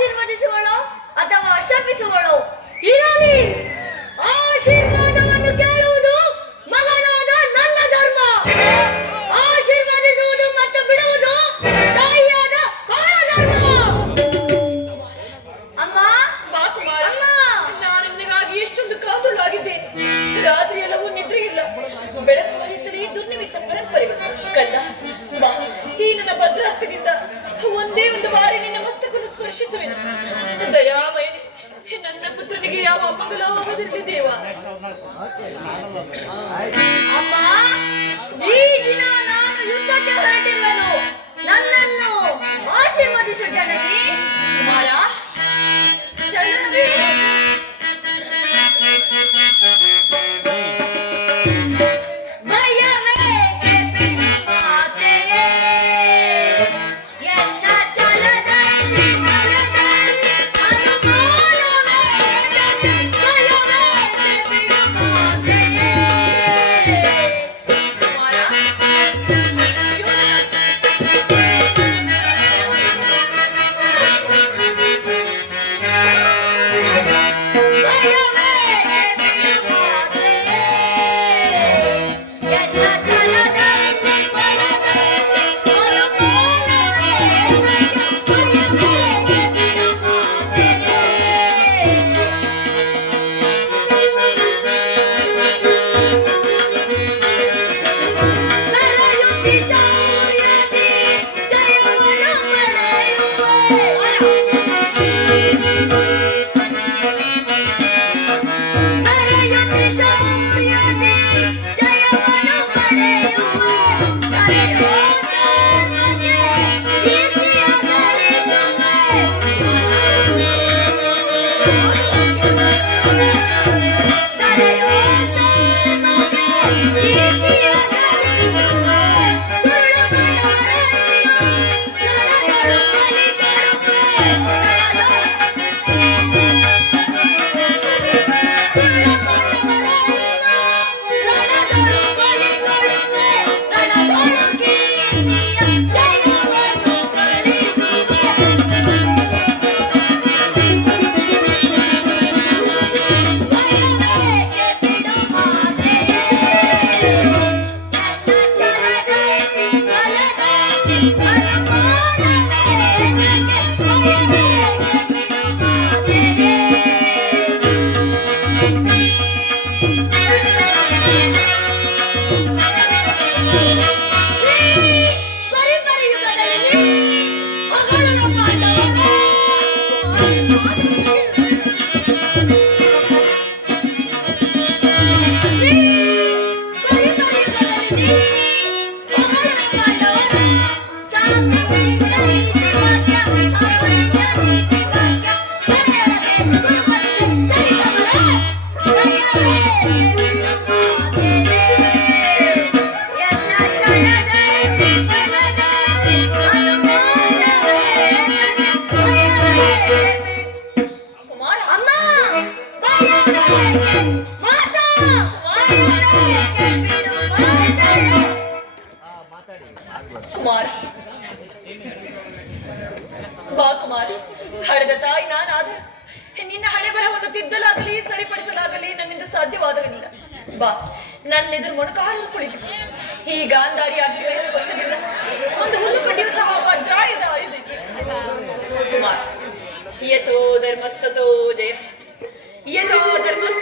ಆಶೀರ್ವದಿಸುವಳೋ ಅಥವಾ ಶಪಿಸುವಳೋ ಇರಲಿ. ಆಶೀರ್ವಾದವನ್ನು ಕೇಳುವುದು ಮಗನಾದ ನನ್ನ ಧರ್ಮ. ಆಶೀರ್ವದಿಸುವುದು ಮತ್ತು ಬಿಡುವುದು ತಾಯಿಯಾದ ಅವಳ ಧರ್ಮ. ಅಮ್ಮ, ಬಾ ಕುಮಾರ. ಅಮ್ಮ, ನಾನು ನಿನಗಾಗಿ ಎಷ್ಟೊಂದು ಕಾತುರಳಾಗಿದ್ದೇನೆ. ರಾತ್ರಿ ಎಲ್ಲವೂ ನಿದ್ರೆ ಇಲ್ಲ, ಬೆಳಕು ಹರಿಯುತ್ತಲೇ ದುರ್ನಿಮಿತ್ತ ಪರಂಪರೆಗಳು. ಕಂದ ಬಾ, ಈ ನನ್ನ ಭದ್ರಾಸ್ತಿಯಿಂದ ಒಂದೇ ಒಂದು ಬಾರಿ ನಿನ್ನ ಮಸ್ತಕವನ್ನು ಸ್ಪರ್ಶಿಸುವೆನು. ದಯಾಮಯನೇ, ನನ್ನ ಪುತ್ರನಿಗೆ ಯಾವ ಅಮಂಗಲವಾಗದಿರಲಿ ದೇವ. ಅಮ್ಮ, ಈ ದಿನ ನಾನು ಯುದ್ಧಕ್ಕೆ ಹೊರಟಿರುವೆನು. ನನ್ನನ್ನು ಆಶೀರ್ವದಿಸು ಜನನಿ. ಕುಮಾರ, ಚಂದ್ರವೇ, ಕುಮಾರ, ಬಾ ಕುಮಾರ. ಹಡೆದ ತಾಯಿ ನಾನಾದರೂ ನಿನ್ನ ಹಣೆ ಬರವನ್ನು ತಿದ್ದಲಾಗಲಿ ಸರಿಪಡಿಸಲಾಗಲಿ ನನ್ನಿಂದ ಸಾಧ್ಯವಾಗಲಿಲ್ಲ. ಬಾ, ನನ್ನೆದುರು ಮೊಣಕಾಲು ಕುಳಿತು ಈ ಗಾಂಧಾರಿಯಾಗಿರುವ ಸ್ಪರ್ಶದಿಂದ ಒಂದು ಹುಲ್ಲು ಕಂಡಿಯೂ ಸಹ ವಜ್ರಾಯದ ಆಯುಧ. ಕುಮಾರ, ಯಥೋ ಧರ್ಮಸ್ತೋ ಜಯ, ಯಥೋ ಧರ್ಮಸ್ಥ